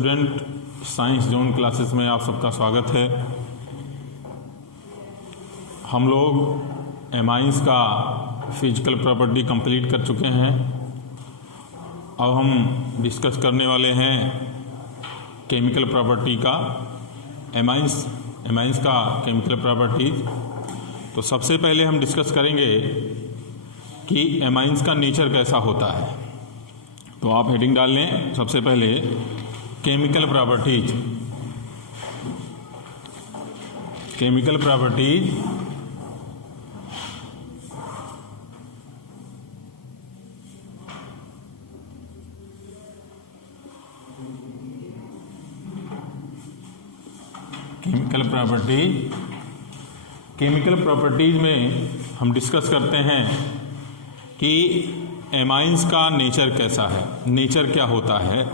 Student, science zone classes में आप सबका स्वागत है। हम लोग एमाइंस का फिजिकल प्रॉपर्टी कंप्लीट कर चुके हैं। अब हम डिस्कस करने वाले हैं केमिकल प्रॉपर्टी का, एमाइंस का केमिकल प्रॉपर्टीज। तो सबसे पहले हम डिस्कस करेंगे कि एमाइंस का नेचर कैसा होता है। तो आप हेडिंग डाल लें सबसे पहले chemical properties. Chemical properties chemical properties में हम डिस्कस करते हैं कि एमाइंस का नेचर कैसा है, नेचर क्या होता है।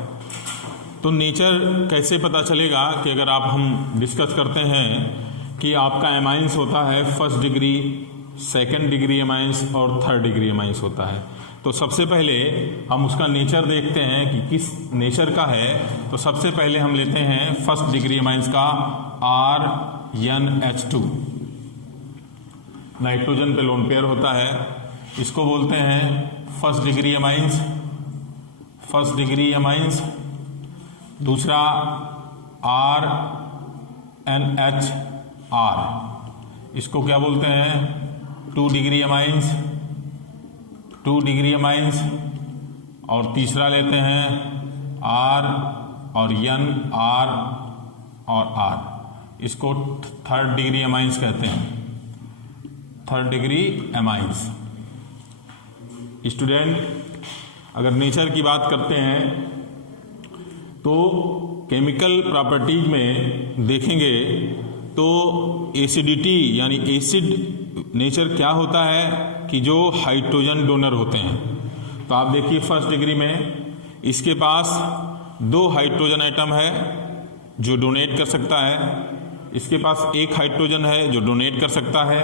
तो नेचर कैसे पता चलेगा कि अगर हम डिस्कस करते हैं कि आपका एमाइंस होता है first degree, second degree amines और थर्ड डिग्री एमाइंस होता है। तो सबसे पहले हम उसका नेचर देखते हैं कि किस नेचर का है। तो सबसे पहले हम लेते हैं फर्स्ट डिग्री एमाइंस का RnH2, नाइट्रोजन पे लोन पेयर होता है, इसको बोलते हैं first degree amines. First degree amines. दूसरा RnHR, इसको क्या बोलते हैं two degree amines, two degree amines. और तीसरा लेते हैं R और N, R और R, इसको थर्ड डिग्री एमाइंस कहते हैं, थर्ड डिग्री एमाइंस। स्टूडेंट, अगर नेचर की बात करते हैं तो केमिकल प्रॉपर्टीज में देखेंगे तो एसिडिटी यानी एसिड नेचर क्या होता है कि जो हाइड्रोजन डोनर होते हैं। तो आप देखिए फर्स्ट डिग्री में इसके पास 2 हाइड्रोजन एटम है जो डोनेट कर सकता है, इसके पास 1 हाइड्रोजन है जो डोनेट कर सकता है,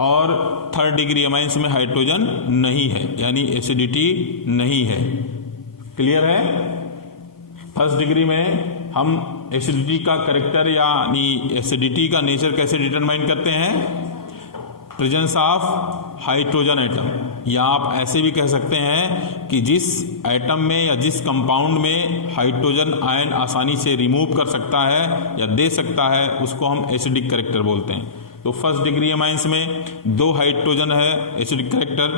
और थर्ड डिग्री एमाइंस में हाइड्रोजन नहीं है यानी एसिडिटी नहीं है। क्लियर है। फर्स्ट डिग्री में हम एसिडिटी का कैरेक्टर यानी एसिडिटी का नेचर कैसे डिटरमाइन करते हैं, प्रेजेंस ऑफ हाइड्रोजन एटम, या आप ऐसे भी कह सकते हैं कि जिस एटम में या जिस कंपाउंड में हाइड्रोजन आयन आसानी से रिमूव कर सकता है या दे सकता है उसको हम एसिडिक कैरेक्टर बोलते हैं। तो फर्स्ट डिग्री एमाइंस में 2 हाइड्रोजन है एसिडिक कैरेक्टर,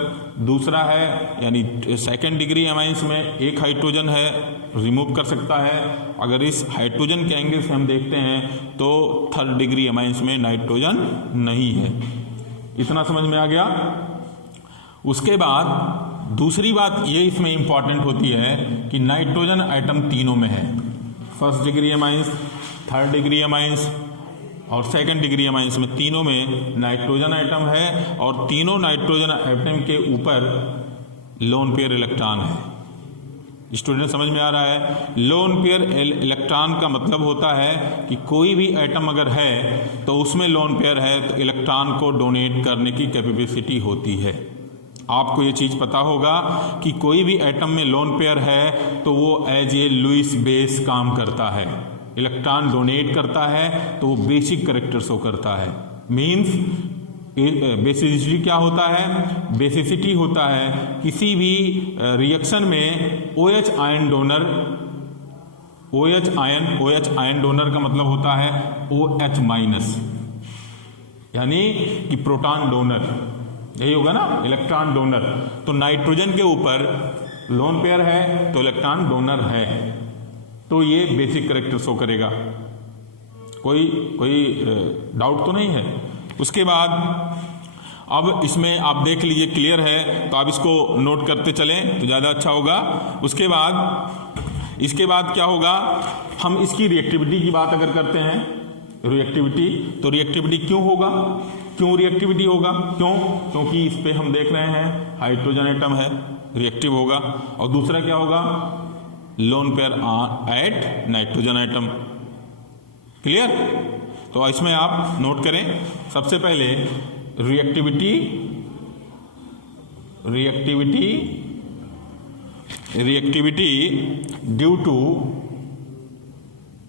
दूसरा है यानी सेकंड डिग्री एमाइंस में 1 हाइड्रोजन है रिमूव कर सकता है। अगर इस हाइड्रोजन के एंगल से हम देखते हैं तो थर्ड डिग्री एमाइंस में नाइट्रोजन नहीं है। इतना समझ में आ गया। उसके बाद दूसरी बात ये इसमें इंपॉर्टेंट होती है कि नाइट्रोजन आइटम तीनों में है, first degree amines, third degree amines और सेकंड डिग्री एमाइंस में, तीनों में नाइट्रोजन आइटम है और तीनों नाइट्रोजन आइटम के ऊपर लोन पेयर इलेक्ट्रॉन है। स्टूडेंट समझ में आ रहा है। लोन पेयर इलेक्ट्रॉन का मतलब होता है कि कोई भी एटम अगर है तो उसमें लोन पेयर है तो इलेक्ट्रॉन को डोनेट करने की कैपेसिटी होती है। आपको ये चीज़ पता होगा कि कोई भी एटम में लोन पेयर है तो वो एज ए लुईस बेस काम करता है, इलेक्ट्रॉन डोनेट करता है तो वो बेसिक कैरेक्टर शो करता है। मीन्स बेसिसिटी क्या होता है, बेसिसिटी होता है किसी भी रिएक्शन में OH ion donor, OH ion donor का मतलब होता है OH माइनस, यानी कि प्रोटॉन डोनर, यही होगा ना इलेक्ट्रॉन डोनर। तो नाइट्रोजन के ऊपर लोन पेयर है तो इलेक्ट्रॉन डोनर है, तो ये बेसिक कैरेक्टर शो करेगा। कोई डाउट तो नहीं है। उसके बाद अब इसमें आप देख लीजिए, क्लियर है तो आप इसको नोट करते चलें तो ज़्यादा अच्छा होगा। उसके बाद इसके बाद क्या होगा, हम इसकी रिएक्टिविटी की बात अगर करते हैं, रिएक्टिविटी, तो रिएक्टिविटी क्यों होगा, क्यों रिएक्टिविटी होगा, क्योंकि इस पे हम देख रहे हैं हाइड्रोजन एटम है, रिएक्टिव होगा। और दूसरा क्या होगा, lone pair at nitrogen atom. Clear. तो इसमें आप नोट करें सबसे पहले reactivity due to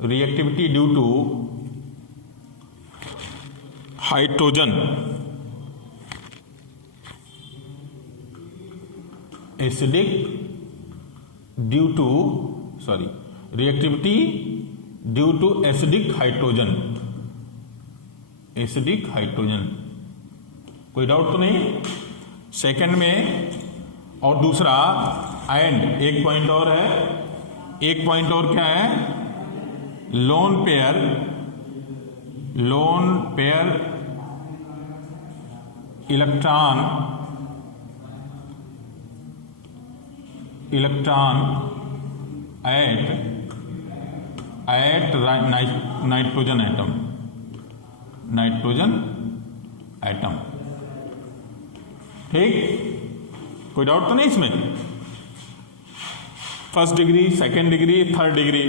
reactivity due to hydrogen acidic due to reactivity due to acidic hydrogen, acidic hydrogen. कोई डाउट तो नहीं? सेकंड में, और दूसरा एंड एक पॉइंट और है, एक पॉइंट और क्या है, lone pair electron at nitrogen atom. ठीक, कोई डाउट तो नहीं इसमें? First degree, second degree, third degree.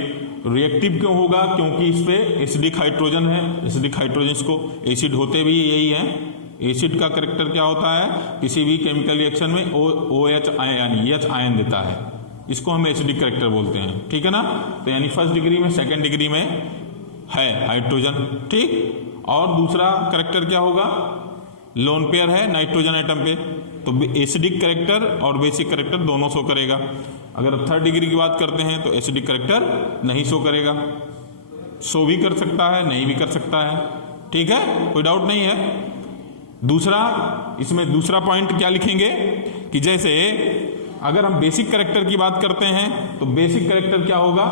Reactive क्यों होगा? क्योंकि इस पे एसिडिक हाइड्रोजन है। एसिडिक हाइड्रोजन को एसिड होते भी यही है। एसिड का कैरेक्टर क्या होता है? किसी भी केमिकल रिएक्शन में OH यानी H आयन देता है, इसको हम एसिडिक कैरेक्टर बोलते हैं। ठीक है ना? तो यानी फर्स्ट डिग्री में, सेकेंड डिग्री में है हाइड्रोजन। ठीक, और दूसरा कैरेक्टर क्या होगा? लोन पेयर है नाइट्रोजन एटम पे, तो एसिडिक कैरेक्टर और बेसिक कैरेक्टर दोनों शो करेगा। अगर थर्ड डिग्री की बात करते हैं तो एसिडिक कैरेक्टर नहीं शो करेगा, शो भी कर सकता है, नहीं भी कर सकता है। ठीक है, कोई डाउट नहीं है। दूसरा, इसमें दूसरा पॉइंट क्या लिखेंगे कि जैसे अगर हम बेसिक कैरेक्टर की बात करते हैं तो बेसिक कैरेक्टर क्या होगा?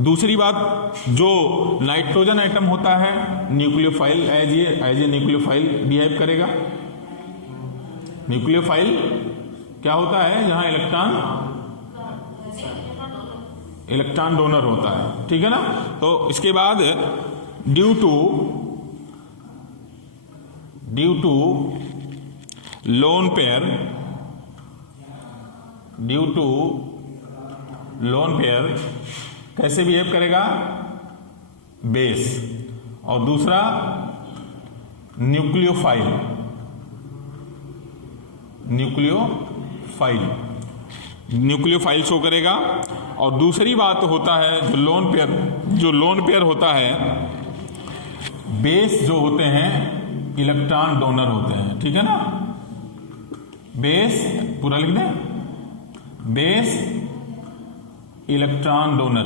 दूसरी बात, जो नाइट्रोजन एटम होता है nucleophile as a nucleophile behave करेगा। न्यूक्लियोफाइल क्या होता है? जहां इलेक्ट्रॉन डोनर होता है। ठीक है ना? तो इसके बाद ड्यू टू लोन पेयर कैसे बिहेव करेगा? बेस। और दूसरा न्यूक्लियोफाइल शो करेगा। और दूसरी बात होता है जो लोन पेयर होता है, बेस जो होते हैं इलेक्ट्रॉन डोनर होते हैं। ठीक है ना? बेस पूरा लिख दें, बेस इलेक्ट्रॉन डोनर।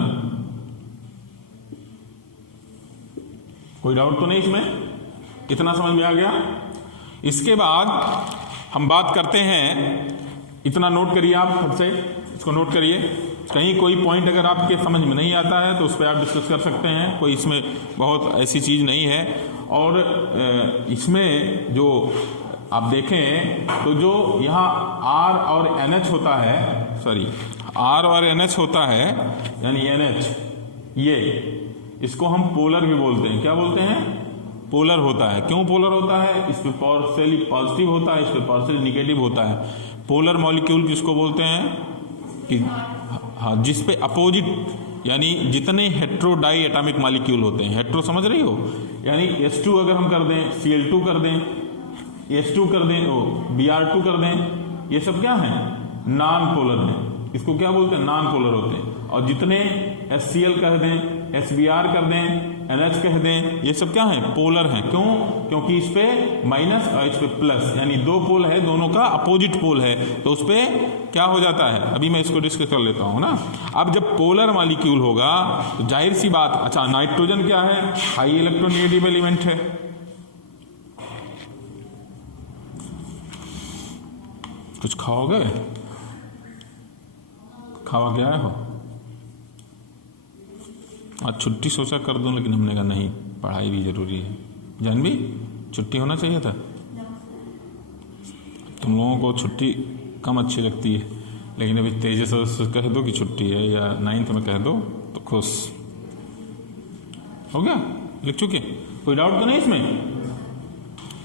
कोई डाउट तो नहीं इसमें? इतना समझ में आ गया? इसके बाद हम बात करते हैं, इतना नोट करिए आप खुद से, इसको नोट करिए। कहीं कोई पॉइंट अगर आपके समझ में नहीं आता है तो उस पर आप डिस्कस कर सकते हैं, कोई इसमें बहुत ऐसी चीज़ नहीं है। और इसमें जो आप देखें तो जो यहाँ R और NH होता है, R और NH होता है, यानी NH, ये इसको हम पोलर भी बोलते हैं। क्या बोलते हैं? पोलर होता है। क्यों पोलर होता है? इस पे पार्शियली पॉजिटिव होता है, इस पे पार्शियली निगेटिव होता है। पोलर मॉलिक्यूल किसको बोलते हैं? कि हाँ, जिस पे अपोजिट, यानी जितने हेट्रोडाई एटॉमिक मॉलिक्यूल होते हैं, हेट्रो समझ रही हो, यानी H2 अगर हम कर दें, Cl2 कर दें, H2 कर दें, Br2 कर दें, ये सब क्या है? नॉन पोलर हैं। इसको क्या बोलते हैं? नॉन पोलर होते हैं। और जितने HCl कह दें, HBr कर दें, NH कह दें, ये सब क्या है? पोलर हैं। क्यों? क्योंकि इस पे माइनस और इस पे प्लस, यानी दो पोल है, दोनों का अपोजिट पोल है, तो उस पे क्या हो जाता है? अभी मैं इसको डिस्कस कर लेता हूं ना। अब जब पोलर मॉलिक्यूल होगा तो जाहिर सी बात, अच्छा नाइट्रोजन क्या है? हाई इलेक्ट्रोनेगेटिव एलिमेंट है। कुछ खाओगे? खावा क्या है हो? आज छुट्टी सोचा कर दूं, लेकिन हमने कहा नहीं, पढ़ाई भी जरूरी है। जानवी, छुट्टी होना चाहिए था। तुम लोगों को छुट्टी कम अच्छी लगती है, लेकिन अभी तेजस से कह दो कि छुट्टी है, या 9th में कह दो तो खुश हो गया। लिख चुके? कोई डाउट तो नहीं इसमें?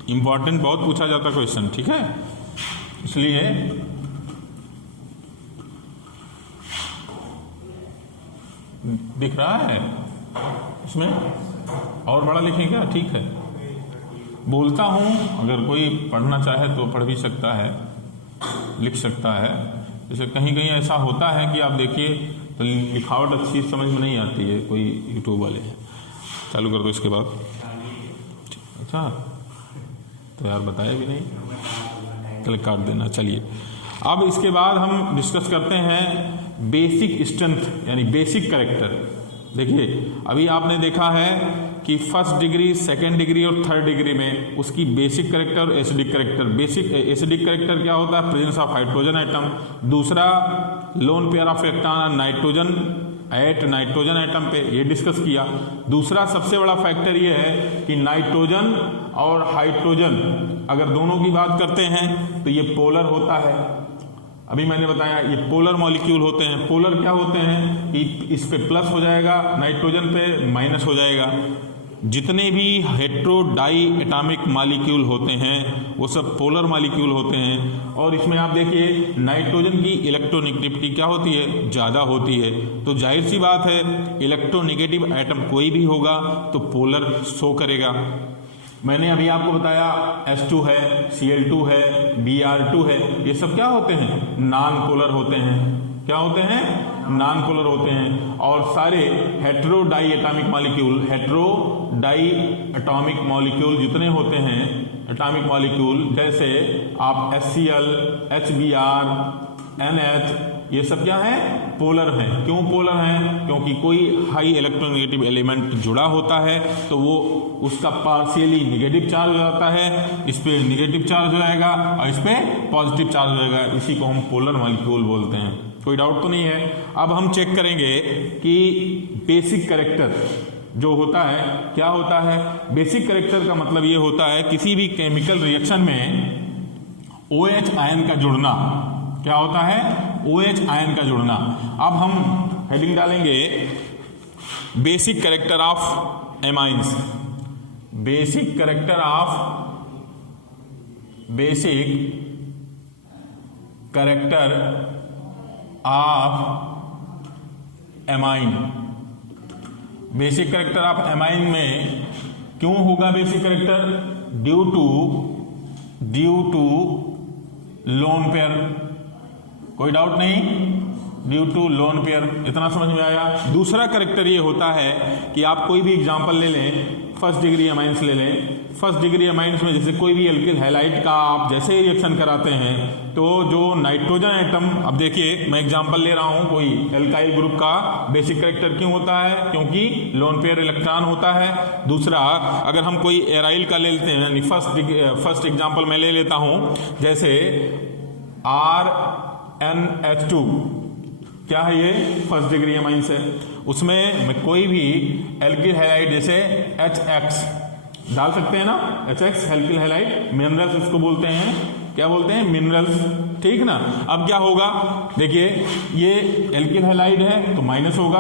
इंपॉर्टेंट बहुत पूछा जाता क्वेश्चन। ठीक है, इसलिए दिख रहा है इसमें, और बड़ा लिखें क्या? ठीक है, बोलता हूं, अगर कोई पढ़ना चाहे तो पढ़ भी सकता है, लिख सकता है। जैसे कहीं कहीं ऐसा होता है कि आप देखिए तो लिखावट अच्छी समझ में नहीं आती है, कोई यूट्यूब वाले हैं। चालू कर दो इसके बाद। अच्छा तो यार बताया भी नहीं, चल काट देना। चलिए अब इसके बाद हम डिस्कस करते हैं बेसिक स्ट्रेंथ यानी बेसिक कैरेक्टर। देखिए अभी आपने देखा है कि फर्स्ट डिग्री, सेकेंड डिग्री और थर्ड डिग्री में उसकी बेसिक कैरेक्टर और acidic character. Basic acidic character क्या होता है? Presence of hydrogen atom. दूसरा lone pair of electron nitrogen at nitrogen atom पे, ये डिस्कस किया। दूसरा सबसे बड़ा फैक्टर ये है कि नाइट्रोजन और हाइड्रोजन अगर दोनों की बात करते हैं तो ये पोलर होता है। अभी मैंने बताया ये पोलर मॉलिक्यूल होते हैं। पोलर क्या होते हैं कि इस पे प्लस हो जाएगा, नाइट्रोजन पे माइनस हो जाएगा। जितने भी हेट्रो डाई एटॉमिक मॉलिक्यूल होते हैं वो सब पोलर मॉलिक्यूल होते हैं। और इसमें आप देखिए नाइट्रोजन की इलेक्ट्रोनेगेटिविटी क्या होती है? ज़्यादा होती है। तो जाहिर सी बात है इलेक्ट्रोनेगेटिव एटम कोई भी होगा तो पोलर शो करेगा। मैंने अभी आपको बताया H2 है, Cl2 है, Br2 है, ये सब क्या होते हैं? नॉन पोलर होते हैं। क्या होते हैं? नॉन पोलर होते हैं। और सारे hetero diatomic molecule, hetero diatomic molecule जितने होते हैं एटॉमिक मॉलिक्यूल, जैसे आप HCl, HBr, NH, ये सब क्या है? पोलर हैं। क्यों पोलर हैं? क्योंकि कोई हाई इलेक्ट्रोनेगेटिव एलिमेंट जुड़ा होता है तो वो उसका पार्शियली निगेटिव चार्ज हो जाता है, इस पे निगेटिव चार्ज हो जाएगा और इस पे पॉजिटिव चार्ज हो जाएगा। इसी को हम पोलर मॉलिक्यूल बोलते हैं। कोई डाउट तो नहीं है? अब हम चेक करेंगे कि बेसिक कैरेक्टर जो होता है क्या होता है। बेसिक कैरेक्टर का मतलब ये होता है किसी भी केमिकल रिएक्शन में OH आयन का जुड़ना। क्या होता है? OH आयन का जुड़ना। अब हम हेडिंग डालेंगे basic character of amines. Basic character of amine. Basic character of amine में क्यों होगा basic character? Due to lone pair. कोई डाउट नहीं? Due to lone pair. इतना समझ में आया? दूसरा कैरेक्टर ये होता है कि आप कोई भी एग्जांपल ले लें, फर्स्ट डिग्री अमाइंस ले लें। फर्स्ट डिग्री अमाइंस में जैसे कोई भी एल्किल हैलाइड का आप जैसे ही रिएक्शन कराते हैं तो जो नाइट्रोजन एटम, अब देखिए मैं एग्जांपल ले रहा हूं कोई एल्काइल ग्रुप का, बेसिक कैरेक्टर क्यों होता है? क्योंकि लोन पेयर इलेक्ट्रॉन होता है। दूसरा अगर हम कोई एराइल का ले लेते हैं, यानी फर्स्ट एग्जांपल मैं ले लेता हूं, जैसे RnH2, क्या है ये? फर्स्ट डिग्री अमाइंस है। उसमें कोई भी एल्किल हैलाइड जैसे HX डाल सकते हैं ना, HX एल्किल हैलाइड, मिनरल्स इसको बोलते हैं। क्या बोलते हैं? मिनरल्स। ठीक ना? अब क्या होगा? देखिए ये एल्किल हैलाइड है तो माइनस होगा।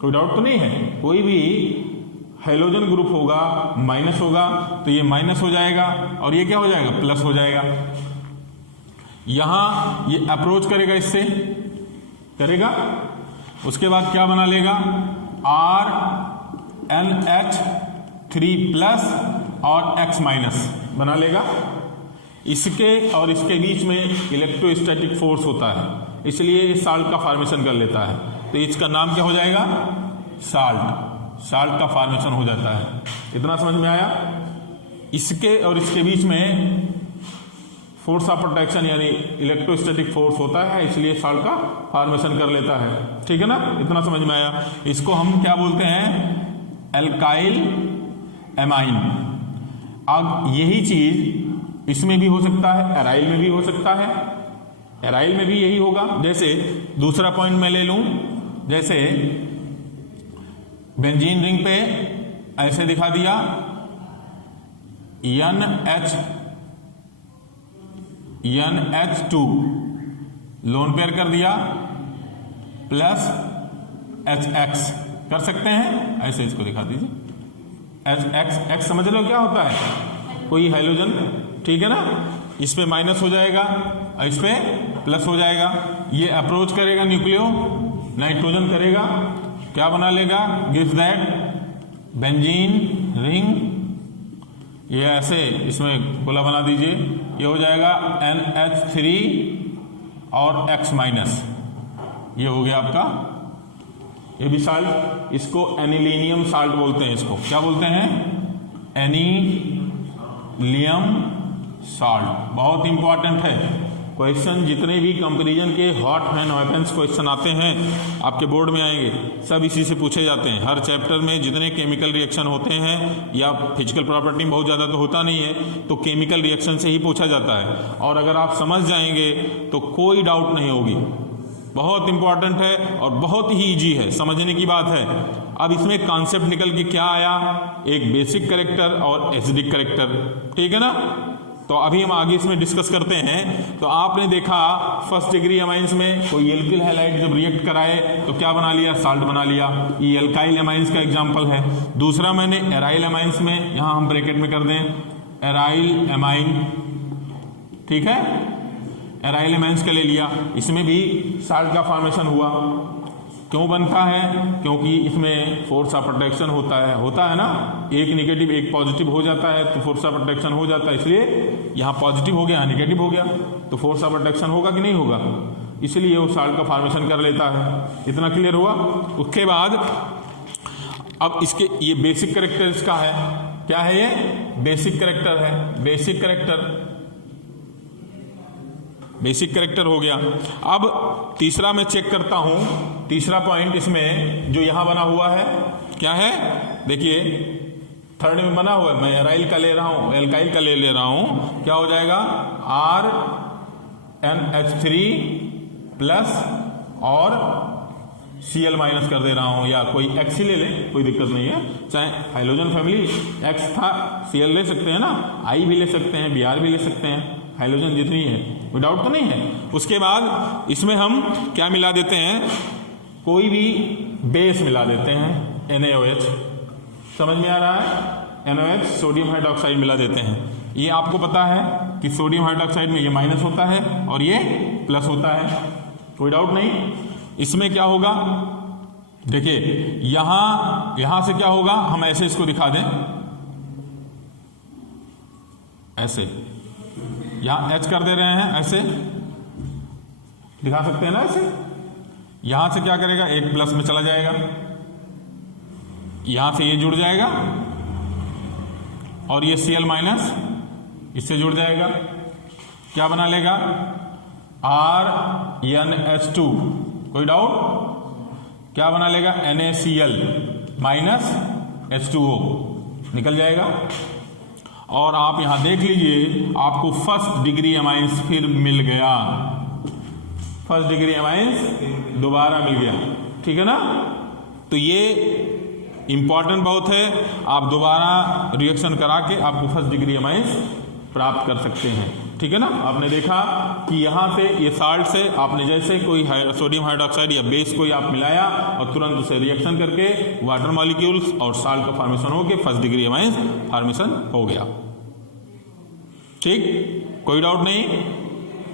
कोई डाउट तो नहीं है? कोई भी हाइड्रोजन ग्रुप होगा माइनस होगा तो ये माइनस हो जाएगा और ये क्या हो जाएगा? प्लस हो जाएगा। यहां ये अप्रोच करेगा, इससे करेगा, उसके बाद क्या बना लेगा? RnH3+ और X- बना लेगा। इसके और इसके बीच में इलेक्ट्रोस्टैटिक फोर्स होता है, इसलिए ये साल्ट का फॉर्मेशन कर लेता है। तो इसका नाम क्या हो जाएगा? साल्ट का फॉर्मेशन हो जाता है। इतना समझ में आया? इसके और इसके बीच में फोर्स ऑफ अट्रैक्शन यानी इलेक्ट्रोस्टैटिक फोर्स होता है, इसलिए साल्ट का फॉर्मेशन कर लेता है। ठीक है ना? इतना समझ में आया? इसको हम क्या बोलते हैं? Alkyl amine. अब यही चीज इसमें भी हो सकता है, एराइल में भी हो सकता है। एराइल में भी यही होगा। जैसे दूसरा पॉइंट मैं ले लूं, जैसे बेंजीन रिंग पे ऐसे दिखा दिया NH2 लोन पेयर कर दिया प्लस HX कर सकते हैं, ऐसे इसको दिखा दीजिए। X समझ लो क्या होता है? कोई हाइड्रोजन, ठीक है ना? इस पे माइनस हो जाएगा और इस पे प्लस हो जाएगा। ये अप्रोच करेगा न्यूक्लियो, नाइट्रोजन करेगा, क्या बना लेगा? Gives that benzene ring. ये ऐसे इसमें गोला बना दीजिए, ये हो जाएगा NH3 और X-। ये हो गया आपका ये भी साल्ट। इसको एनिलीनियम साल्ट बोलते हैं। इसको क्या बोलते हैं? एनिलियम साल्ट। बहुत इंपॉर्टेंट है। क्वेश्चन जितने भी कंपैरिजन के हॉट एंड वेपन्स क्वेश्चन आते हैं आपके बोर्ड में आएंगे, सब इसी से पूछे जाते हैं। हर चैप्टर में जितने केमिकल रिएक्शन होते हैं, या फिजिकल प्रॉपर्टी में बहुत ज़्यादा तो होता नहीं है, तो केमिकल रिएक्शन से ही पूछा जाता है। और अगर आप समझ जाएंगे तो कोई डाउट नहीं होगी। बहुत इंपॉर्टेंट है और बहुत ही ईजी है, समझने की बात है। अब इसमें कॉन्सेप्ट निकल के क्या आया? एक बेसिक कैरेक्टर और एसिडिक कैरेक्टर, ठीक है ना। तो अभी हम आगे इसमें डिस्कस करते हैं। तो आपने देखा फर्स्ट डिग्री एमाइंस में कोई एल्किल हैलाइड जब रिएक्ट कराए तो क्या बना लिया? साल्ट बना लिया। ये एल्काइल एमाइंस का एग्जांपल है। दूसरा मैंने एराइल एमाइंस में, यहां हम ब्रैकेट में कर दें एराइल एमाइन, ठीक है, एराइल एमाइंस का ले लिया। इसमें भी साल्ट का फॉर्मेशन हुआ। क्यों बनता है? क्योंकि इसमें फोर्स ऑफ प्रोटेक्शन होता है ना। एक निगेटिव एक पॉजिटिव हो जाता है तो फोर्स ऑफ प्रोटेक्शन हो जाता है, इसलिए यहाँ पॉजिटिव हो गया, यहाँ निगेटिव हो गया, तो फोर्स ऑफ प्रोटेक्शन होगा कि नहीं होगा, इसलिए वो साल्ट का फॉर्मेशन कर लेता है। इतना क्लियर हुआ? उसके बाद अब इसके ये बेसिक कैरेक्टर इसका है। क्या है ये? बेसिक कैरेक्टर है। बेसिक कैरेक्टर हो गया। अब तीसरा मैं चेक करता हूं। तीसरा पॉइंट इसमें जो यहां बना हुआ है क्या है? देखिए थर्ड में बना हुआ है, मैं एराइल का ले रहा हूं, एल्काइल का ले रहा हूं, क्या हो जाएगा? RNH3 प्लस और Cl माइनस कर दे रहा हूं, या कोई X ले ले, कोई दिक्कत नहीं है। चाहे हाइड्रोजन फैमिली X था, Cl ले सकते हैं ना, I भी ले सकते हैं, Br भी ले सकते हैं, हाइड्रोजन जितनी है, कोई डाउट तो नहीं है। उसके बाद इसमें हम क्या मिला देते हैं? कोई भी बेस मिला देते हैं, NaOH, समझ में आ रहा है? NaOH सोडियम हाइड्रोक्साइड मिला देते हैं। ये आपको पता है कि सोडियम हाइड्रोक्साइड में ये माइनस होता है और ये प्लस होता है, कोई डाउट नहीं। इसमें क्या होगा? देखिए यहां से क्या होगा, हम ऐसे इसको दिखा दें, ऐसे यहां H कर दे रहे हैं, ऐसे दिखा सकते हैं ना, ऐसे। यहां से क्या करेगा? एक प्लस में चला जाएगा, यहां से ये जुड़ जाएगा और ये Cl माइनस इससे जुड़ जाएगा, क्या बना लेगा? RNH2, कोई डाउट? क्या बना लेगा? NaCl माइनस H2O निकल जाएगा। और आप यहां देख लीजिए, आपको फर्स्ट डिग्री एमाइंस फिर मिल गया, फर्स्ट डिग्री एमाइंस दोबारा मिल गया, ठीक है ना। तो ये इंपॉर्टेंट बहुत है। आप दोबारा रिएक्शन करा के आपको फर्स्ट डिग्री एमाइंस प्राप्त कर सकते हैं, ठीक है ना। आपने देखा कि यहां से ये साल्ट से आपने जैसे कोई सोडियम हाइड्रोक्साइड या बेस कोई आप मिलाया और तुरंत उसे रिएक्शन करके वाटर मॉलिक्यूल्स और साल्ट का फॉर्मेशन हो के फर्स्ट डिग्री एमाइंस फॉर्मेशन हो गया, ठीक। कोई डाउट नहीं?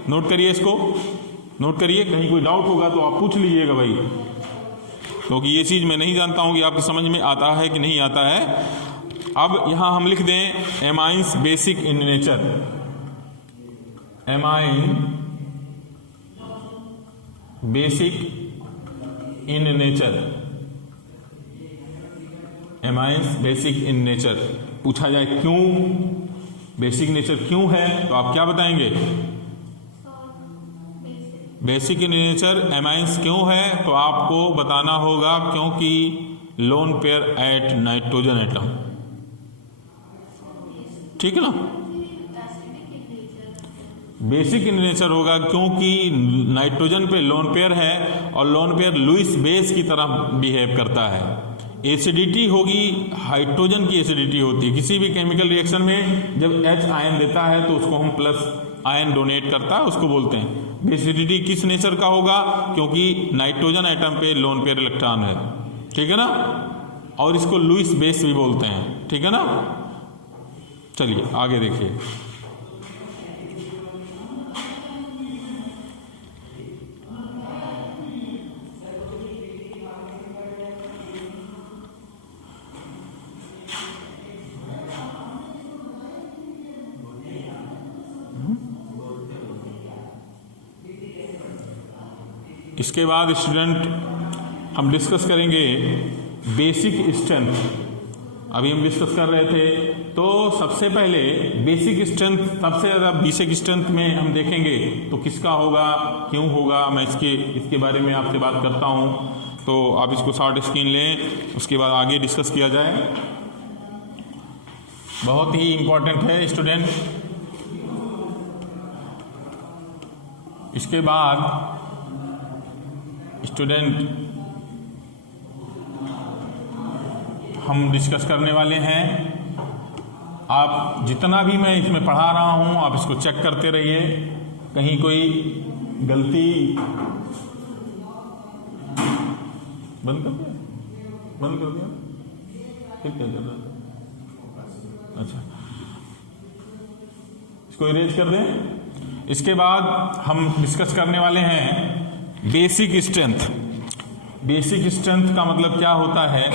नोट करिए, इसको नोट करिए, कहीं कोई डाउट होगा तो आप पूछ लीजिएगा भाई, क्योंकि ये चीज मैं नहीं जानता हूं कि आपकी समझ में आता है कि नहीं आता है। अब यहां हम लिख दें amines basic in nature, amine basic in nature, amines basic in nature. पूछा जाए क्यों बेसिक नेचर क्यों है, तो आप क्या बताएंगे? बेसिक इन नेचर एमाइंस क्यों है, तो आपको बताना होगा क्योंकि lone pair at nitrogen atom, ठीक है ना। बेसिक इन नेचर होगा क्योंकि नाइट्रोजन पे लोन पेयर है और लोन पेयर लुईस बेस की तरह बिहेव करता है। एसिडिटी होगी, हाइड्रोजन की एसिडिटी होती है किसी भी केमिकल रिएक्शन में। जब H आयन देता है तो उसको हम प्लस आयन डोनेट करता है, उसको बोलते हैं। एसिडिटी किस नेचर का होगा? क्योंकि नाइट्रोजन एटम पे लोन पेयर इलेक्ट्रॉन है, ठीक है ना। और इसको लुईस बेस भी बोलते हैं, ठीक है ना। चलिए आगे देखिए। इसके बाद स्टूडेंट हम डिस्कस करेंगे बेसिक स्ट्रेंथ। अभी हम डिस्कस कर रहे थे, तो सबसे पहले बेसिक स्ट्रेंथ, सबसे ज़्यादा बेसिक स्ट्रेंथ में हम देखेंगे तो किसका होगा, क्यों होगा, मैं इसके बारे में आपसे बात करता हूँ। तो आप इसको शॉर्ट स्क्रीन लें, उसके बाद आगे डिस्कस किया जाए। बहुत ही इम्पोर्टेंट है स्टूडेंट। इसके बाद स्टूडेंट हम डिस्कस करने वाले हैं, आप जितना भी मैं इसमें पढ़ा रहा हूं आप इसको चेक करते रहिए, कहीं कोई गलती बंद कर दिया फिर क्या कर रहा था? अच्छा, इसको इरेज कर दें। इसके बाद हम डिस्कस करने वाले हैं बेसिक स्ट्रेंथ। बेसिक स्ट्रेंथ का मतलब क्या होता है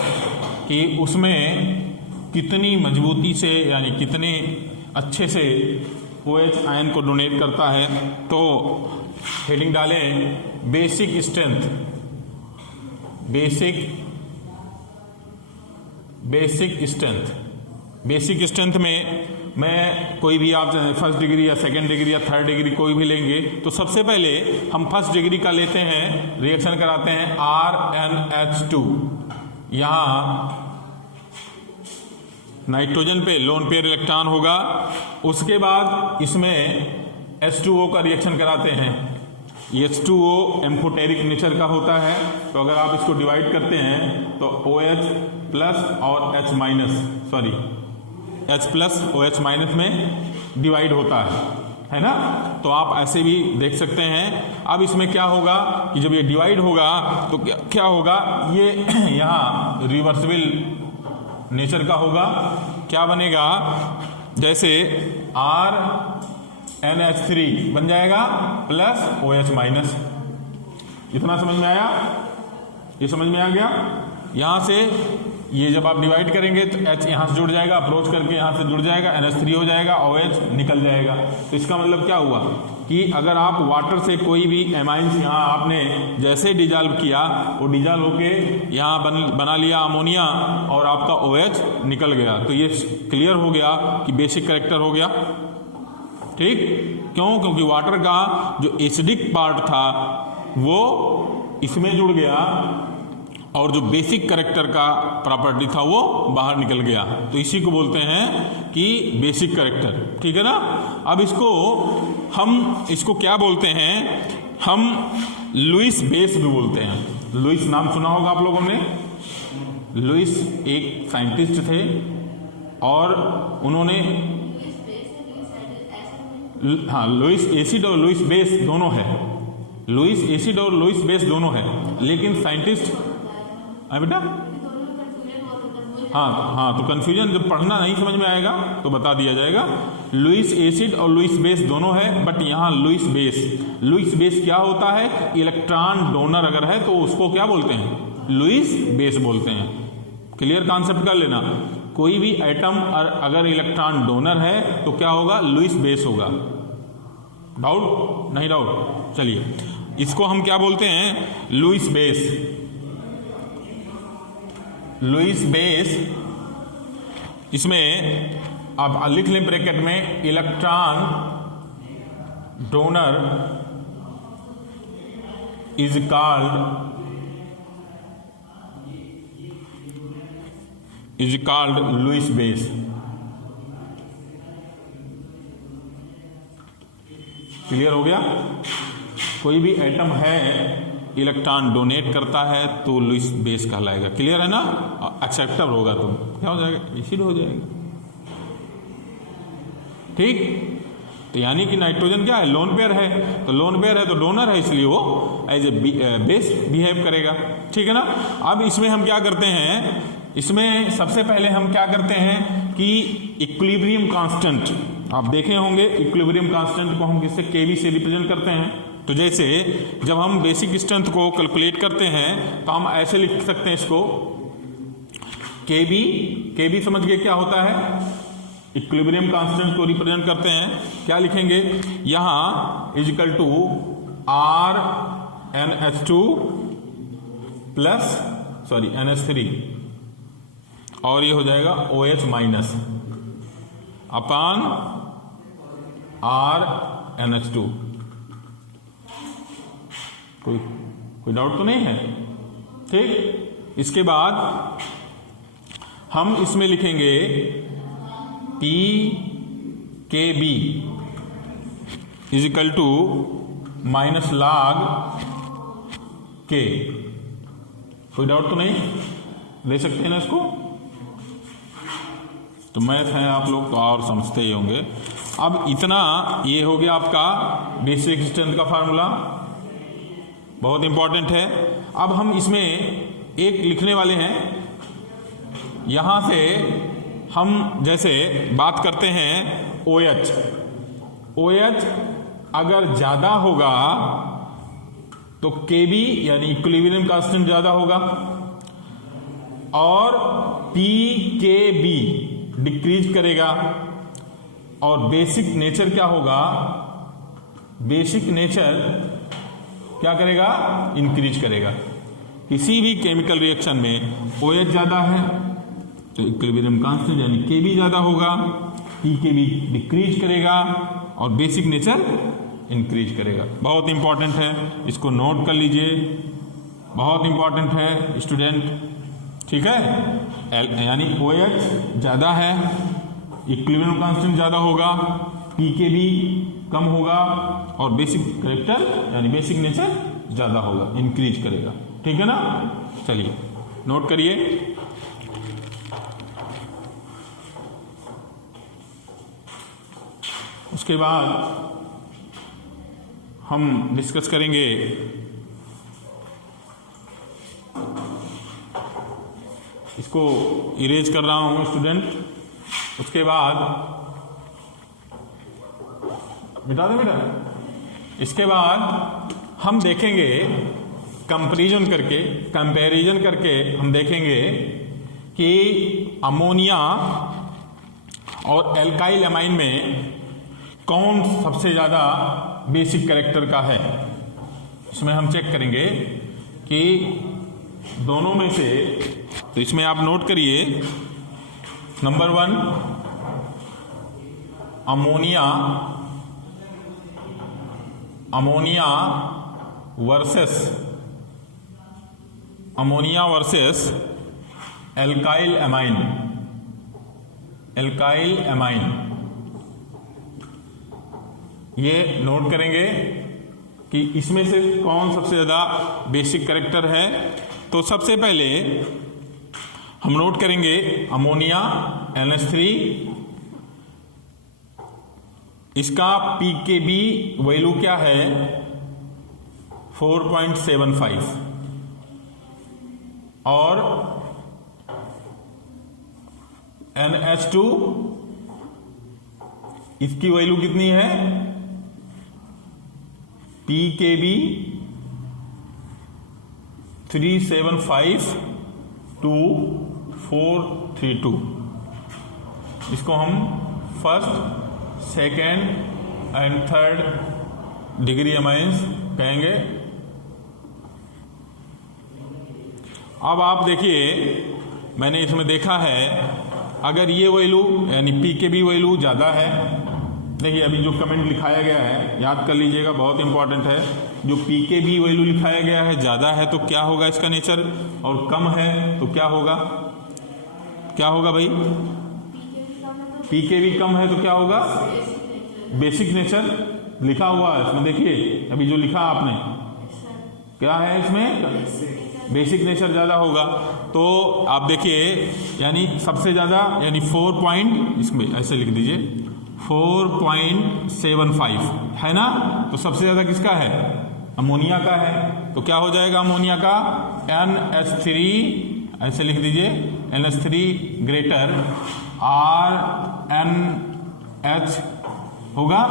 कि उसमें कितनी मजबूती से, यानी कितने अच्छे से OH आयन को डोनेट करता है। तो हेडिंग डालें बेसिक स्ट्रेंथ। बेसिक स्ट्रेंथ में मैं कोई भी आप फर्स्ट डिग्री या सेकेंड डिग्री या थर्ड डिग्री कोई भी लेंगे, तो सबसे पहले हम फर्स्ट डिग्री का लेते हैं, रिएक्शन कराते हैं RnH2। यहाँ नाइट्रोजन पे लोन पेयर इलेक्ट्रॉन होगा, उसके बाद इसमें H2O का रिएक्शन कराते हैं। H2O एम्फोटेरिक नेचर का होता है, तो अगर आप इसको डिवाइड करते हैं तो OH प्लस और H प्लस OH माइनस में डिवाइड होता है ना। तो आप ऐसे भी देख सकते हैं। अब इसमें क्या होगा कि जब ये डिवाइड होगा तो क्या होगा, ये यहाँ रिवर्सिबल नेचर का होगा। क्या बनेगा, जैसे RnH3 बन जाएगा प्लस OH माइनस। इतना समझ में आया? ये समझ में आ गया। यहाँ से ये जब आप डिवाइड करेंगे तो H यहाँ से जुड़ जाएगा, अप्रोच करके यहाँ से जुड़ जाएगा, NH3 हो जाएगा, OH निकल जाएगा। तो इसका मतलब क्या हुआ कि अगर आप वाटर से कोई भी एमाइंस यहाँ आपने जैसे डिजॉल्व किया, वो डिजॉल्व होके यहाँ बना लिया अमोनिया और आपका OH निकल गया, तो ये क्लियर हो गया कि बेसिक कैरेक्टर हो गया। ठीक, क्यों? क्योंकि वाटर का जो एसिडिक पार्ट था वो इसमें जुड़ गया और जो बेसिक कैरेक्टर का प्रॉपर्टी था वो बाहर निकल गया। तो इसी को बोलते हैं कि बेसिक कैरेक्टर। ठीक है ना। अब हम इसको क्या बोलते हैं, हम लुईस बेस भी बोलते हैं। लुईस नाम सुना होगा आप लोगों ने। लुईस एक साइंटिस्ट थे और उन्होंने, हाँ, लुईस एसिड और लुईस बेस दोनों है। लुईस एसिड और लुईस बेस दोनों है, लेकिन साइंटिस्ट, हाँ बेटा, हाँ, तो कंफ्यूजन जब पढ़ना नहीं समझ में आएगा तो बता दिया जाएगा। लुईस एसिड और लुईस बेस दोनों है, बट यहाँ लुईस बेस क्या होता है, इलेक्ट्रॉन डोनर अगर है तो उसको क्या बोलते हैं, लुईस बेस बोलते हैं। क्लियर कॉन्सेप्ट कर लेना। कोई भी एटम अगर इलेक्ट्रॉन डोनर है तो क्या होगा, लुईस बेस होगा। डाउट? नहीं डाउट। चलिए, इसको हम क्या बोलते हैं, लुईस बेस। इसमें आप लिख लें ब्रैकेट में, electron donor is called Lewis base. Clear हो गया। कोई भी एटम है इलेक्ट्रॉन डोनेट करता है तो लुईस बेस कहलाएगा। क्लियर है ना। एक्सेप्टर होगा तो क्या हो जाएगा, एसिड हो जाएगा। ठीक, तो यानी कि नाइट्रोजन क्या है, लोन पेयर है, तो लोन पेयर है तो डोनर है, इसलिए वो एज ए बेस बिहेव करेगा। ठीक है ना। अब इसमें हम क्या करते हैं, इसमें सबसे पहले हम क्या करते हैं कि इक्विलिब्रियम कांस्टेंट, आप देखे होंगे इक्विलिब्रियम कांस्टेंट को हम किससे, केवी से रिप्रेजेंट करते हैं। तो जैसे जब हम बेसिक स्ट्रेंथ को कैलकुलेट करते हैं तो हम ऐसे लिख सकते हैं इसको, केबी समझ गए क्या होता है, इक्विलिब्रियम कांस्टेंट को रिप्रेजेंट करते हैं। क्या लिखेंगे यहाँ, is equal to NH2 plus NH3 और ये हो जाएगा OH माइनस अपान RNH2। कोई डाउट तो नहीं है? ठीक, इसके बाद हम इसमें लिखेंगे PKB is equal to minus log K। कोई डाउट तो नहीं? ले सकते हैं ना इसको? तो मैथ है आप लोग तो और समझते ही होंगे। अब इतना ये हो गया आपका बेसिक स्ट्रेंथ का फार्मूला, बहुत इंपॉर्टेंट है। अब हम इसमें एक लिखने वाले हैं, यहां से हम जैसे बात करते हैं OH अगर ज्यादा होगा तो KB यानी इक्विलिब्रियम कांस्टेंट ज्यादा होगा और PKB डिक्रीज करेगा और बेसिक नेचर क्या होगा? बेसिक नेचर क्या करेगा? इंक्रीज करेगा। किसी भी केमिकल रिएक्शन में OH ज्यादा है तो इक्विलिब्रियम कांस्टेंट यानी KB ज्यादा होगा, PKB डिक्रीज करेगा और बेसिक नेचर इंक्रीज करेगा। बहुत इंपॉर्टेंट है, इसको नोट कर लीजिए, बहुत इंपॉर्टेंट है स्टूडेंट। ठीक है, यानी OH ज्यादा है, इक्विलिब्रियम कांस्टेंट ज्यादा होगा, PKB कम होगा और बेसिक कैरेक्टर यानी बेसिक नेचर ज्यादा होगा, इंक्रीज करेगा। ठीक है ना? चलिए नोट करिए। उसके बाद हम डिस्कस करेंगे इसको इरेज कर रहा हूं स्टूडेंट। उसके बाद मिटा दो बेटा। इसके बाद हम देखेंगे कंपैरिजन करके हम देखेंगे कि अमोनिया और एल्काइल एमाइन में कौन सबसे ज्यादा बेसिक कैरेक्टर का है। इसमें हम चेक करेंगे कि दोनों में से, तो इसमें आप नोट करिए number 1 ammonia versus alkyl amine. ये नोट करेंगे कि इसमें से कौन सबसे ज्यादा बेसिक कैरेक्टर है। तो सबसे पहले हम नोट करेंगे अमोनिया NH3, इसका PKB वैल्यू क्या है? 4.75 और NH2 इसकी वैल्यू कितनी है? PKB 375 to 432। इसको हम first, second and third degree amines कहेंगे। अब आप देखिए, मैंने इसमें देखा है अगर ये वैल्यू यानी PKB वैल्यू ज़्यादा है, देखिए अभी जो कमेंट लिखाया गया है याद कर लीजिएगा, बहुत इंपॉर्टेंट है। जो PKB वैल्यू लिखाया गया है ज़्यादा है तो क्या होगा इसका नेचर, और कम है तो क्या होगा? क्या होगा भाई? PKB कम है तो क्या होगा? बेसिक नेचर लिखा हुआ है इसमें, देखिए अभी जो लिखा आपने क्या है इसमें? बेसिक नेचर ज़्यादा होगा। तो आप देखिए यानी सबसे ज़्यादा यानी 4 इसमें ऐसे लिख दीजिए 4.75 है ना। तो सबसे ज़्यादा किसका है? अमोनिया का है। तो क्या हो जाएगा अमोनिया का? NH3 ऐसे लिख दीजिए, NH3 ग्रेटर RNH होगा।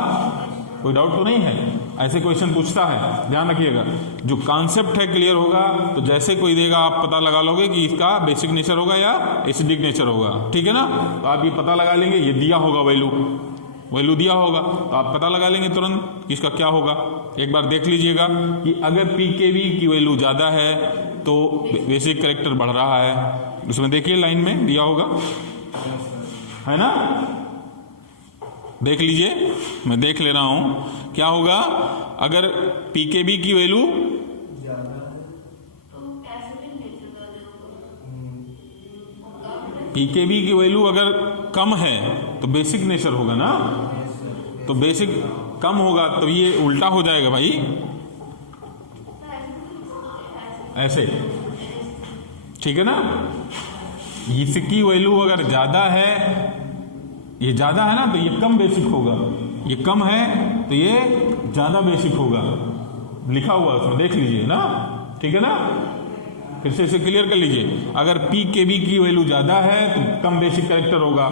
कोई डाउट तो नहीं है? ऐसे क्वेश्चन पूछता है, ध्यान रखिएगा। जो कॉन्सेप्ट है क्लियर होगा तो जैसे कोई देगा आप पता लगा लोगे कि इसका बेसिक नेचर होगा या एसिडिक नेचर होगा। ठीक है ना? तो आप ये पता लगा लेंगे, ये दिया होगा वैल्यू, वैल्यू दिया होगा तो आप पता लगा लेंगे तुरंत कि इसका क्या होगा। एक बार देख लीजिएगा कि अगर PKV की वैल्यू ज़्यादा है तो बेसिक कैरेक्टर बढ़ रहा है। उसमें देखिए लाइन में दिया होगा, है ना, देख लीजिए, मैं देख ले रहा हूं क्या होगा। अगर PKV की वैल्यू PKV की वैल्यू अगर कम है तो बेसिक नेचर होगा ना, तो बेसिक कम होगा तो ये उल्टा हो जाएगा भाई, ऐसे, ठीक है ना। इसकी वैल्यू अगर ज्यादा है, ये ज्यादा है ना तो ये कम बेसिक होगा, ये कम है तो ये ज्यादा बेसिक होगा, लिखा हुआ है उसमें, देख लीजिए ना, ठीक है ना। फिर से इसे क्लियर कर लीजिए, अगर PKV की वैल्यू ज्यादा है तो कम बेसिक कैरेक्टर होगा,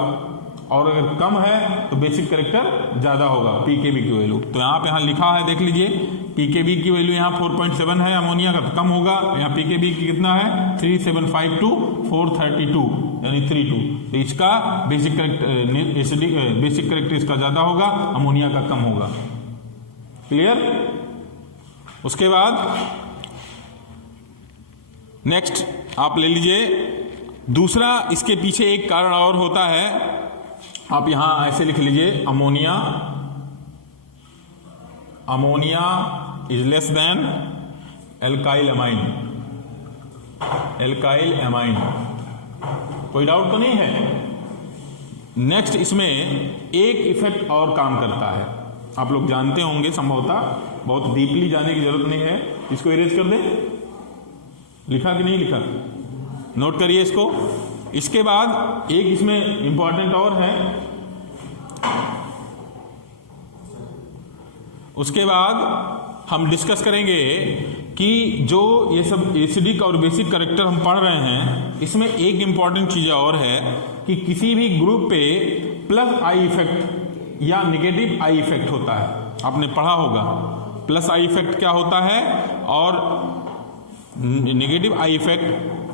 और अगर कम है तो बेसिक कैरेक्टर ज्यादा होगा PKV की वैल्यू। तो यहाँ लिखा है, देख लीजिए, PKV की वैल्यू यहाँ 4.7 है अमोनिया का, तो कम होगा। यहाँ PKV की कितना है 3752 432 यानी 32, तो इसका बेसिक कैरेक्टर बेसिक कैरेक्टर इसका ज्यादा होगा, अमोनिया का कम होगा। क्लियर। उसके बाद नेक्स्ट आप ले लीजिए दूसरा, इसके पीछे एक कारण और होता है, आप यहां ऐसे लिख लीजिए, ammonia is less than alkyl amine, alkyl amine, कोई डाउट तो नहीं है। नेक्स्ट इसमें एक इफेक्ट और काम करता है, आप लोग जानते होंगे संभवतः, बहुत डीपली जाने की जरूरत नहीं है, इसको इरेज कर दें। लिखा कि नहीं लिखा, नोट करिए इसको। इसके बाद एक इसमें इंपॉर्टेंट और है, उसके बाद हम डिस्कस करेंगे कि जो ये सब एसिडिक और बेसिक कैरेक्टर हम पढ़ रहे हैं, इसमें एक इंपॉर्टेंट चीज और है कि किसी भी ग्रुप पे प्लस आई इफेक्ट या निगेटिव आई इफेक्ट होता है, आपने पढ़ा होगा। प्लस आई इफेक्ट क्या होता है और नेगेटिव आई इफेक्ट,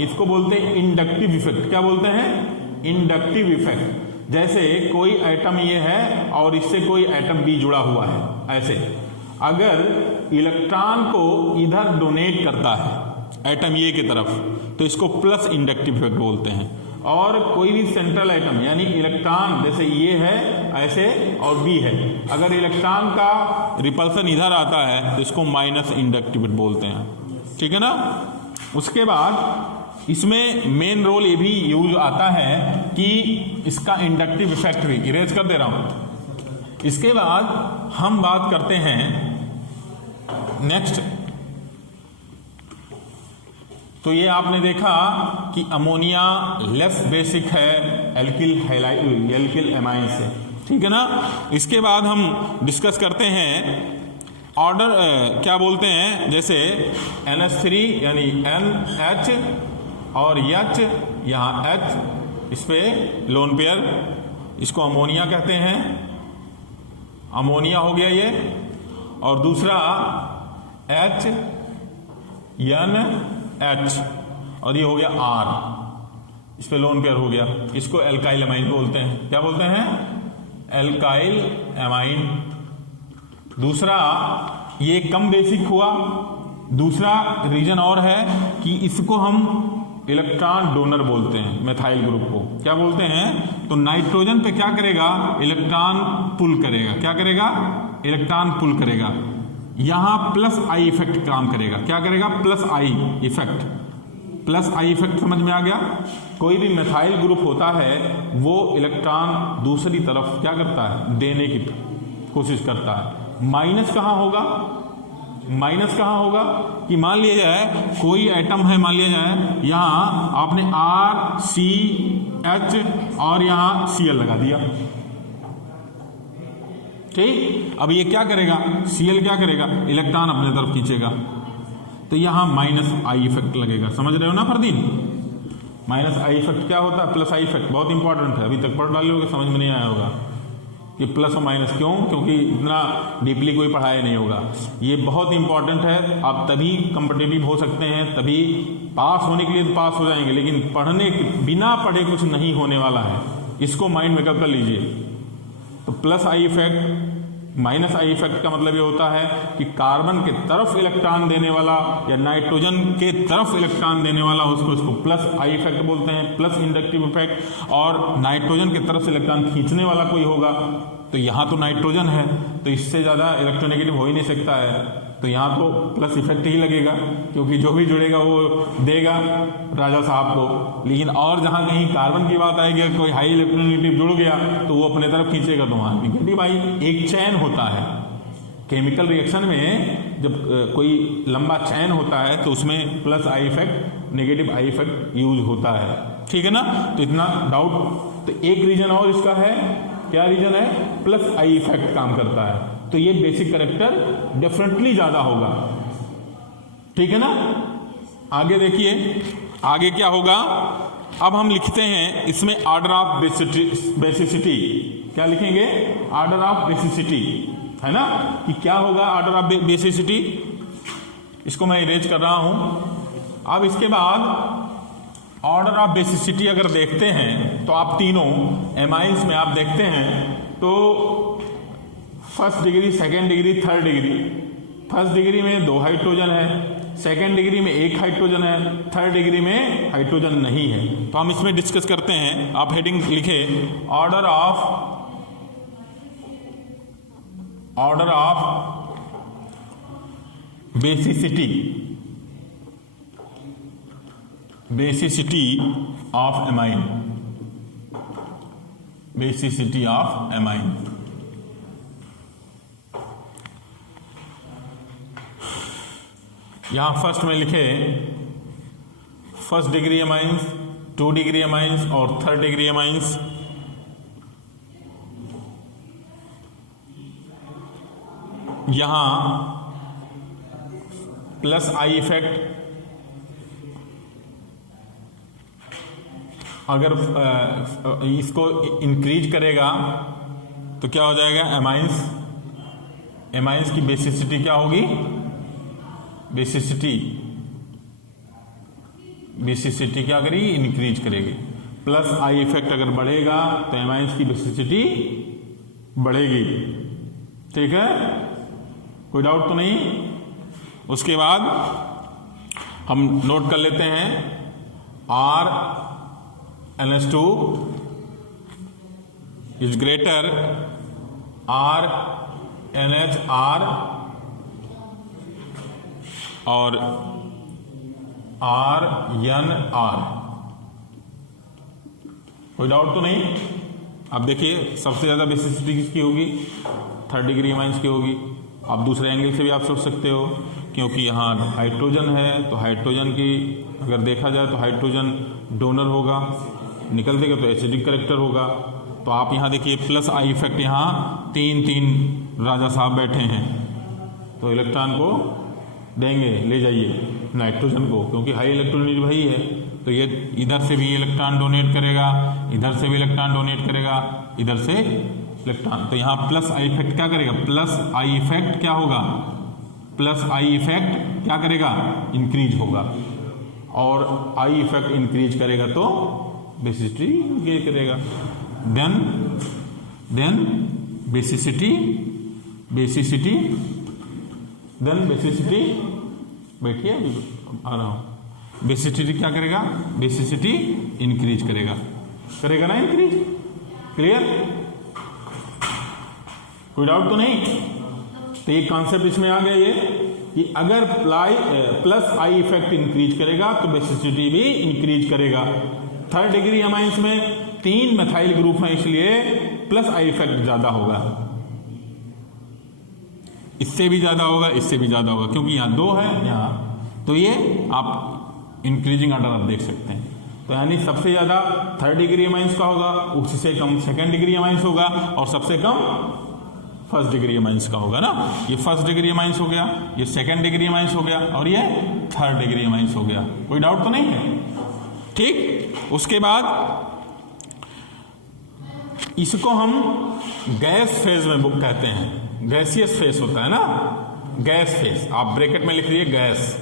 इसको बोलते हैं इंडक्टिव इफेक्ट। क्या बोलते हैं? Inductive effect. जैसे कोई एटम ये है और इससे कोई एटम बी जुड़ा हुआ है, ऐसे अगर इलेक्ट्रॉन को इधर डोनेट करता है एटम ये की तरफ, तो इसको प्लस इंडक्टिव इफेक्ट बोलते हैं। और कोई भी सेंट्रल एटम यानी इलेक्ट्रॉन, जैसे ये है ऐसे और बी है, अगर इलेक्ट्रॉन का रिपल्सन इधर आता है तो इसको माइनस इंडक्टिव इफेक्ट बोलते हैं, ठीक है ना। उसके बाद इसमें मेन रोल ये भी यूज आता है कि इसका इंडक्टिव इफेक्ट भी, इरेज कर दे रहा हूं। इसके बाद हम बात करते हैं नेक्स्ट, तो ये आपने देखा कि अमोनिया लेस बेसिक है एल्किल एमाइन से, ठीक है ना। इसके बाद हम डिस्कस करते हैं ऑर्डर, क्या बोलते हैं, जैसे NH3 यानी NH और H, यहाँ H इस पे लोन पेयर, इसको अमोनिया कहते हैं, अमोनिया हो गया ये। और दूसरा H NH और ये हो गया R, इस पे लोन पेयर हो गया, इसको एल्काइल एमाइन बोलते हैं। क्या बोलते हैं? Alkyl amine. दूसरा ये कम बेसिक हुआ। दूसरा रीजन और है कि इसको हम इलेक्ट्रॉन डोनर बोलते हैं, मेथाइल ग्रुप को क्या बोलते हैं? तो नाइट्रोजन पे क्या करेगा? इलेक्ट्रॉन पुल करेगा। क्या करेगा? इलेक्ट्रॉन पुल करेगा। यहां प्लस आई इफेक्ट काम करेगा। क्या करेगा? Plus I effect. Plus I effect समझ में आ गया? कोई भी मेथाइल ग्रुप होता है वो इलेक्ट्रॉन दूसरी तरफ क्या करता है? देने की कोशिश करता है। माइनस कहां होगा? माइनस कहां होगा कि मान लिया जाए कोई एटम है, मान लिया जाए यहां आपने RCH और यहां Cl लगा दिया, ठीक। अब ये क्या करेगा? Cl क्या करेगा? इलेक्ट्रॉन अपने तरफ खींचेगा, तो यहां माइनस आई इफेक्ट लगेगा। समझ रहे हो ना फरदीन? माइनस आई इफेक्ट क्या होता है? प्लस आई इफेक्ट बहुत इंपॉर्टेंट है, अभी तक पढ़ डाले होगे, समझ में नहीं आया होगा कि प्लस और माइनस क्यों, क्योंकि इतना डीपली कोई पढ़ाया नहीं होगा। ये बहुत इंपॉर्टेंट है, आप तभी कॉम्पिटिटिव हो सकते हैं, तभी पास होने के लिए तो पास हो जाएंगे, लेकिन पढ़ने बिना पढ़े कुछ नहीं होने वाला है, इसको माइंड मेकअप कर लीजिए। तो plus I effect minus I effect का मतलब ये होता है कि कार्बन के तरफ इलेक्ट्रॉन देने वाला या नाइट्रोजन के तरफ इलेक्ट्रॉन देने वाला उसको प्लस आई इफेक्ट बोलते हैं, प्लस इंडक्टिव इफेक्ट। और नाइट्रोजन के तरफ से इलेक्ट्रॉन खींचने वाला कोई होगा, तो यहाँ तो नाइट्रोजन है तो इससे ज़्यादा इलेक्ट्रोनेगेटिव हो ही नहीं सकता है, तो यहाँ तो प्लस इफेक्ट ही लगेगा, क्योंकि जो भी जुड़ेगा वो देगा राजा साहब को। लेकिन और जहाँ कहीं कार्बन की बात आएगी, कोई हाई इलेक्ट्रोनेगेटिव जुड़ गया तो वो अपने तरफ खींचेगा, तो वहाँ निगेटिव आई। एक चैन होता है केमिकल रिएक्शन में, जब कोई लंबा चैन होता है तो उसमें plus I effect negative I effect use होता है, ठीक है ना। तो इतना डाउट। तो एक रीजन और इसका है, क्या रीजन है, प्लस आई इफेक्ट काम करता है, तो ये बेसिक कैरेक्टर डेफिनेटली ज्यादा होगा, ठीक है ना। आगे देखिए आगे क्या होगा। अब हम लिखते हैं इसमें ऑर्डर ऑफ बेसिसिटी, क्या लिखेंगे, ऑर्डर ऑफ बेसिसिटी, है ना, कि क्या होगा ऑर्डर ऑफ बेसिसिटी। इसको मैं इरेज कर रहा हूं। अब इसके बाद ऑर्डर ऑफ बेसिसिटी अगर देखते हैं तो आप तीनों एमाइंस में आप देखते हैं तो first degree, second degree, third degree. First degree में 2 हाइड्रोजन है, सेकेंड डिग्री में 1 हाइड्रोजन है, थर्ड डिग्री में हाइड्रोजन नहीं है। तो हम इसमें डिस्कस करते हैं। आप हेडिंग लिखे order of basicity of amine, basicity of amine. यहां फर्स्ट में लिखे first degree amines, 2 degree amines और थर्ड डिग्री एमाइंस। यहां प्लस आई इफेक्ट अगर इसको इंक्रीज करेगा तो क्या हो जाएगा, एमाइंस की बेसिसिटी क्या होगी, बेसिसिटी क्या करेगी, इंक्रीज करेगी। प्लस आई इफेक्ट अगर बढ़ेगा तो एमाइंस की बेसिसिटी बढ़ेगी, ठीक है, कोई डाउट तो नहीं। उसके बाद हम नोट कर लेते हैं RNH2 इज ग्रेटर RNHR और RNR। कोई डाउट तो नहीं। अब देखिए सबसे ज्यादा बेसिसिटी किसकी होगी, थर्ड डिग्री एमाइंस की होगी। आप दूसरे एंगल से भी आप सोच सकते हो, क्योंकि यहाँ हाइड्रोजन है तो हाइड्रोजन की अगर देखा जाए तो हाइड्रोजन डोनर होगा, निकल देगा तो एसिडिक करेक्टर होगा। तो आप यहाँ देखिए प्लस आई इफेक्ट, यहाँ 3 राजा साहब बैठे हैं तो इलेक्ट्रॉन को देंगे, ले जाइए नाइट्रोजन को, क्योंकि हाई इलेक्ट्रॉन वही है। तो ये इधर से भी इलेक्ट्रॉन डोनेट करेगा, इधर से भी इलेक्ट्रॉन डोनेट करेगा, इधर से इलेक्ट्रॉन। तो यहाँ प्लस आई इफेक्ट क्या करेगा, प्लस आई इफेक्ट क्या होगा, प्लस आई इफेक्ट क्या करेगा, इंक्रीज होगा। और आई इफेक्ट इंक्रीज करेगा तो बेसिसिटी ये करेगा। देन बेसिसिटी बैठिए आ रहा हूं। बेसिसिटी क्या करेगा, बेसिसिटी इंक्रीज करेगा ना, इंक्रीज। क्लियर, कोई डाउट तो नहीं। तो ये कॉन्सेप्ट इसमें आ गया ये कि अगर प्लस आई इफेक्ट इंक्रीज करेगा तो बेसिसिटी भी इंक्रीज करेगा। थर्ड डिग्री अमाइंस में 3 मेथाइल ग्रुप हैं, इसलिए प्लस आई इफेक्ट ज्यादा होगा, इससे भी ज्यादा होगा, इससे भी ज्यादा होगा, क्योंकि यहाँ 2 है यहाँ। तो ये आप इंक्रीजिंग ऑर्डर आप देख सकते हैं। तो यानी सबसे ज्यादा थर्ड डिग्री अमाइंस का होगा, उससे कम सेकेंड डिग्री अमाइंस होगा, और सबसे कम फर्स्ट डिग्री अमाइंस का होगा ना। ये फर्स्ट डिग्री अमाइंस हो गया, ये सेकेंड डिग्री अमाइंस हो गया, और ये थर्ड डिग्री अमाइंस हो गया। कोई डाउट तो नहीं है, ठीक। उसके बाद इसको हम गैस फेज में बुक कहते हैं, गैसियस फेज होता है ना, गैस फेज। आप ब्रैकेट में लिख लीजिए गैस,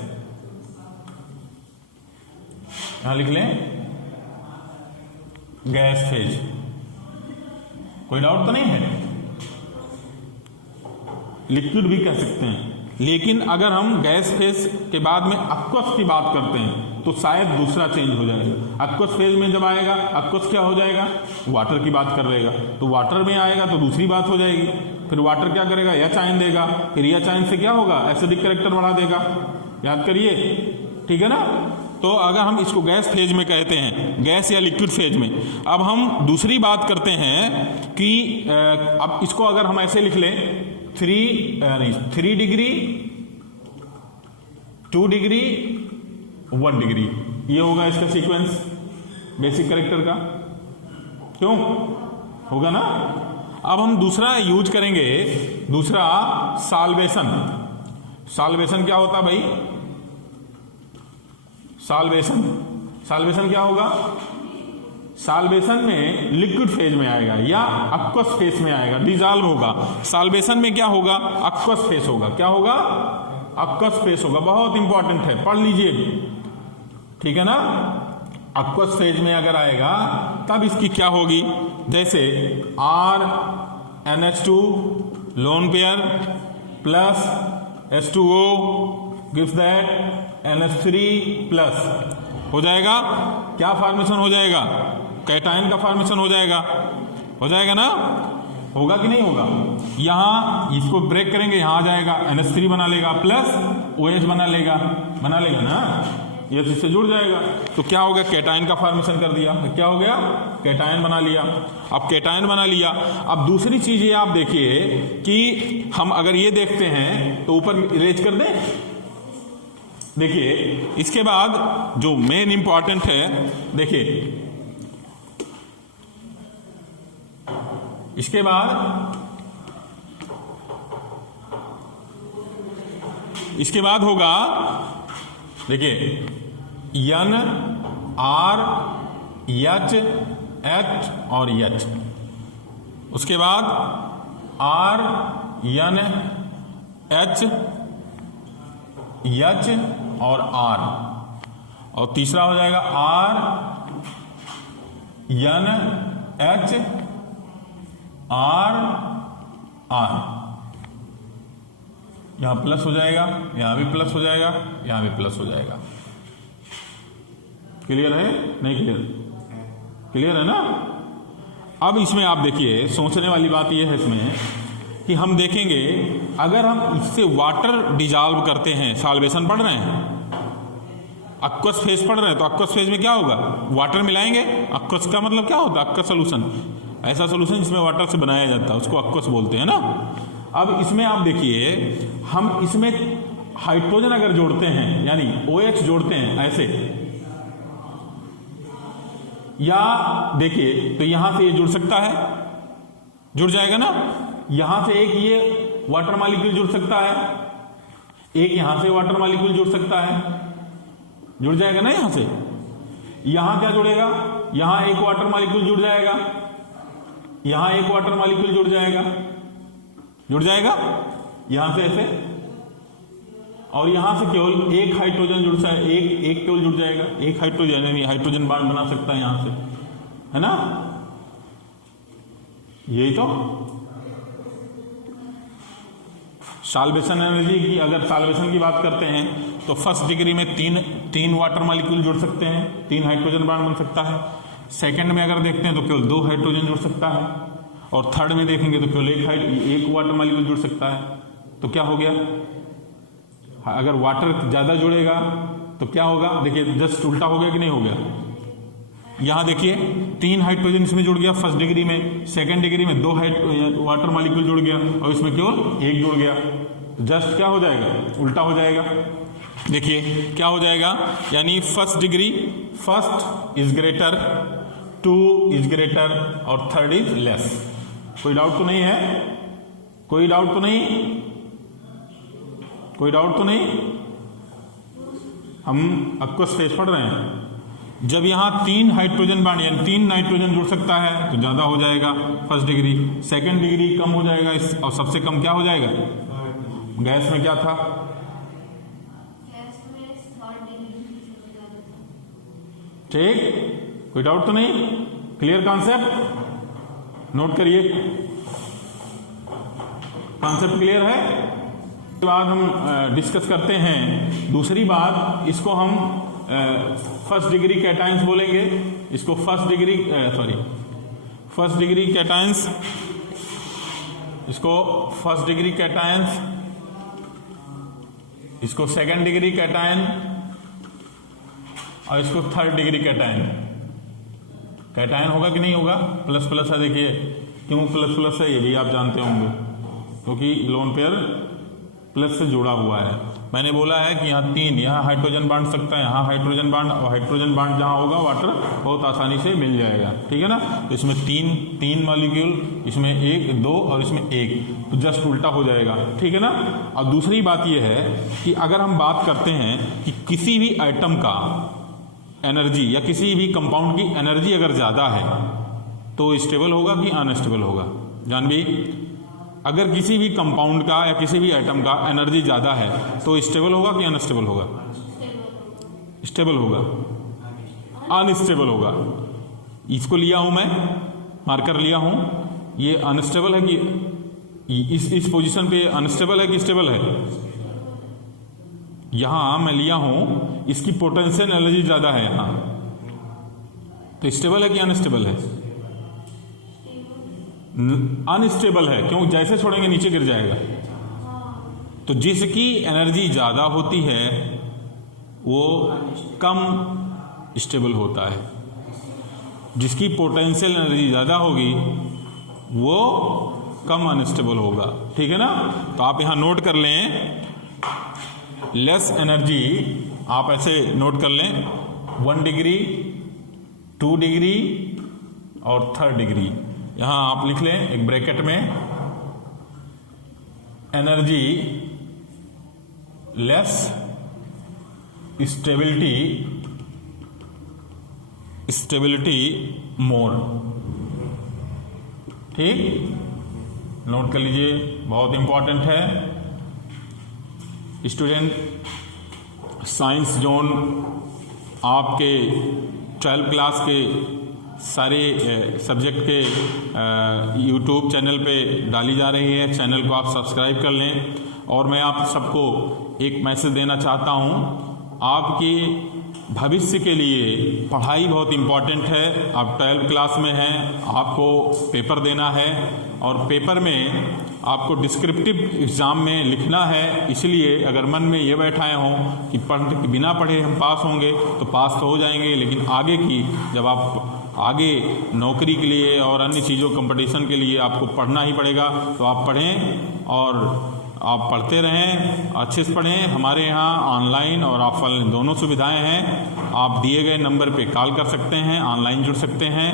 यहां लिख लें गैस फेज। कोई डाउट तो नहीं है। लिक्विड भी कह सकते हैं। लेकिन अगर हम गैस फेज के बाद में aqueous की बात करते हैं तो शायद दूसरा चेंज हो जाएगा। aqueous फेज में जब आएगा aqueous क्या हो जाएगा, वाटर की बात कर रहेगा, तो वाटर में आएगा तो दूसरी बात हो जाएगी। फिर वाटर क्या करेगा, H आयन देगा, फिर H आयन से क्या होगा, एसिडिक कैरेक्टर बढ़ा देगा। याद करिए, ठीक है ना। तो अगर हम इसको गैस फेज में कहते हैं, गैस या लिक्विड फेज में। अब हम दूसरी बात करते हैं कि अब इसको अगर हम ऐसे लिख लें 3 डिग्री, 2 डिग्री, 1 डिग्री, ये होगा इसका सीक्वेंस बेसिक कैरेक्टर का, क्यों होगा ना। अब हम दूसरा यूज करेंगे, दूसरा साल्वेशन। साल्वेशन क्या होता भाई, साल्वेशन क्या होगा, साल्वेशन में लिक्विड फेज में आएगा या aqueous फेज में आएगा, डिजॉल्व होगा। साल्वेशन में क्या होगा, aqueous फेज होगा। क्या होगा, aqueous फेज होगा। बहुत इंपॉर्टेंट है, पढ़ लीजिए, ठीक है ना। aqueous फेज में अगर आएगा तब इसकी क्या होगी, जैसे RNH2 lone pair plus H2O gives that NH3 plus हो जाएगा। क्या फॉर्मेशन हो जाएगा, कैटायन का फॉर्मेशन हो जाएगा ना, होगा कि नहीं होगा। यहां इसको ब्रेक करेंगे, यहां आ जाएगा NH3 बना लेगा प्लस OH बना लेगा ना, ये इससे जुड़ जाएगा। तो क्या हो गया, कैटायन का फॉर्मेशन कर दिया। क्या हो गया, कैटायन बना लिया। अब कैटायन बना लिया, अब दूसरी चीज ये आप देखिए कि हम अगर ये देखते हैं तो ऊपर इरेज कर दें। देखिए इसके बाद जो मेन इंपॉर्टेंट है, देखिए इसके बाद होगा, देखिए N R H H और H, उसके बाद R N H H और R, और तीसरा हो जाएगा R N H R R। यहां प्लस हो जाएगा, यहां भी प्लस हो जाएगा, यहां भी प्लस हो जाएगा। क्लियर है, नहीं क्लियर है ना। अब इसमें आप देखिए, सोचने वाली बात यह है इसमें कि हम देखेंगे अगर हम इससे वाटर डिजॉल्व करते हैं, सॉल्वेशन पढ़ रहे हैं, aqueous फेज पढ़ रहे हैं, तो aqueous फेज में क्या होगा, वाटर मिलाएंगे। aqueous का मतलब क्या होता है, aqueous सोल्यूशन, ऐसा सोल्यूशन जिसमें वाटर से बनाया जाता है उसको aqueous बोलते हैं ना। अब इसमें आप देखिए, हम इसमें हाइड्रोजन अगर जोड़ते हैं, यानी OH जोड़ते हैं ऐसे, या देखिए तो यहां से ये जुड़ सकता है, जुड़ जाएगा ना। यहां से एक ये वाटर मॉलिक्यूल जुड़ सकता है, एक यहां से वाटर मॉलिक्यूल जुड़ सकता है, जुड़ जाएगा ना। यहां से यहां क्या जुड़ेगा, यहां एक वाटर मॉलिक्यूल जुड़ जाएगा, यहां एक वाटर मॉलिक्यूल जुड़ जाएगा, यहां से ऐसे, और यहां से केवल एक हाइड्रोजन जुड़ जाए, एक केवल जुड़ जाएगा, एक हाइड्रोजन, यानी हाइड्रोजन बॉन्ड बना सकता है यहां से, है ना। यही तो सॉल्वेशन एनर्जी की, अगर सॉल्वेशन की बात करते हैं तो फर्स्ट डिग्री में तीन वाटर मॉलिक्यूल जुड़ सकते हैं, 3 हाइड्रोजन बॉन्ड बन सकता है। सेकंड में अगर देखते हैं तो केवल 2 हाइड्रोजन जुड़ सकता है, और थर्ड में देखेंगे तो केवल एक वाटर मॉलिक्यूल जुड़ सकता है। तो क्या हो गया, अगर वाटर ज्यादा जुड़ेगा तो क्या होगा, देखिए जस्ट उल्टा हो गया कि नहीं हो गया। यहां देखिए 3 हाइड्रोजन इसमें जुड़ गया फर्स्ट डिग्री में, सेकंड डिग्री में 2 वाटर मॉलिक्यूल जुड़ गया, और इसमें केवल 1 जुड़ गया। जस्ट क्या हो जाएगा, उल्टा हो जाएगा। देखिए क्या हो जाएगा, यानी first degree, first is greater, 2 is greater, और थर्ड इज लेस। कोई डाउट तो नहीं है, कोई डाउट तो नहीं। हम aqueous फेज पढ़ रहे हैं। जब यहां 3 हाइड्रोजन बॉन्ड यानी 3 नाइट्रोजन जुड़ सकता है तो ज्यादा हो जाएगा फर्स्ट डिग्री, सेकंड डिग्री कम हो जाएगा, और सबसे कम क्या हो जाएगा, गैस में क्या था, ठीक। कोई डाउट तो नहीं, क्लियर कॉन्सेप्ट, नोट करिए। कॉन्सेप्ट क्लियर है? उसके बाद हम डिस्कस करते हैं दूसरी बात, इसको हम फर्स्ट डिग्री कैटायंस बोलेंगे, इसको फर्स्ट डिग्री कैटायंस, इसको फर्स्ट डिग्री कैटायंस, इसको सेकंड डिग्री कैटायन और इसको थर्ड डिग्री कैटायन। कैटायन होगा कि नहीं होगा? प्लस प्लस है, देखिए क्यों प्लस प्लस है ये भी आप जानते होंगे, क्योंकि लोन पेयर प्लस से जुड़ा हुआ है। मैंने बोला है कि यहाँ तीन, यहाँ हाइड्रोजन बांट सकता है, यहाँ हाइड्रोजन बांट, और हाइड्रोजन बांट जहाँ होगा वाटर बहुत आसानी से मिल जाएगा, ठीक है ना। तो इसमें तीन मॉलिक्यूल, इसमें एक, दो और इसमें एक, तो जस्ट उल्टा हो जाएगा, ठीक है ना। और दूसरी बात यह है कि अगर हम बात करते हैं कि किसी भी आइटम का एनर्जी या किसी भी कंपाउंड की एनर्जी अगर ज़्यादा है तो स्टेबल होगा कि अनस्टेबल होगा? जानवी, अगर किसी भी कंपाउंड का या किसी भी आइटम का एनर्जी ज़्यादा है तो स्टेबल होगा कि अनस्टेबल होगा? स्टेबल होगा, अनस्टेबल होगा। इसको लिया हूं मैं, मार्कर लिया हूं, ये अनस्टेबल है कि इस पोजीशन पे अनस्टेबल है कि स्टेबल है? यहां मैं लिया हूं, इसकी पोटेंशियल एनर्जी ज़्यादा है यहां, तो स्टेबल है कि अनस्टेबल है? अनस्टेबल है, क्यों? जैसे छोड़ेंगे नीचे गिर जाएगा। तो जिसकी एनर्जी ज़्यादा होती है वो कम स्टेबल होता है, जिसकी पोटेंशियल एनर्जी ज़्यादा होगी वो कम अनस्टेबल होगा, ठीक है ना। तो आप यहाँ नोट कर लें, लेस एनर्जी, आप ऐसे नोट कर लें, 1 डिग्री, 2 डिग्री और 3rd डिग्री। यहां आप लिख लें एक ब्रैकेट में, एनर्जी लेस, स्टेबिलिटी मोर, ठीक, नोट कर लीजिए, बहुत इंपॉर्टेंट है। स्टूडेंट, साइंस जोन आपके 12th क्लास के सारे सब्जेक्ट के यूट्यूब चैनल पे डाली जा रही है। चैनल को आप सब्सक्राइब कर लें। और मैं आप सबको एक मैसेज देना चाहता हूँ, आपके भविष्य के लिए पढ़ाई बहुत इम्पॉर्टेंट है। आप 12th क्लास में हैं, आपको पेपर देना है और पेपर में आपको डिस्क्रिप्टिव एग्ज़ाम में लिखना है। इसलिए अगर मन में ये बैठाए हों कि बिना पढ़े हम पास होंगे, तो पास तो हो जाएंगे, लेकिन आगे की जब आप आगे नौकरी के लिए और अन्य चीज़ों कंपटीशन के लिए आपको पढ़ना ही पड़ेगा। तो आप पढ़ें और आप पढ़ते रहें, अच्छे से पढ़ें। हमारे यहाँ ऑनलाइन और ऑफलाइन दोनों सुविधाएं हैं। आप दिए गए नंबर पे कॉल कर सकते हैं, ऑनलाइन जुड़ सकते हैं।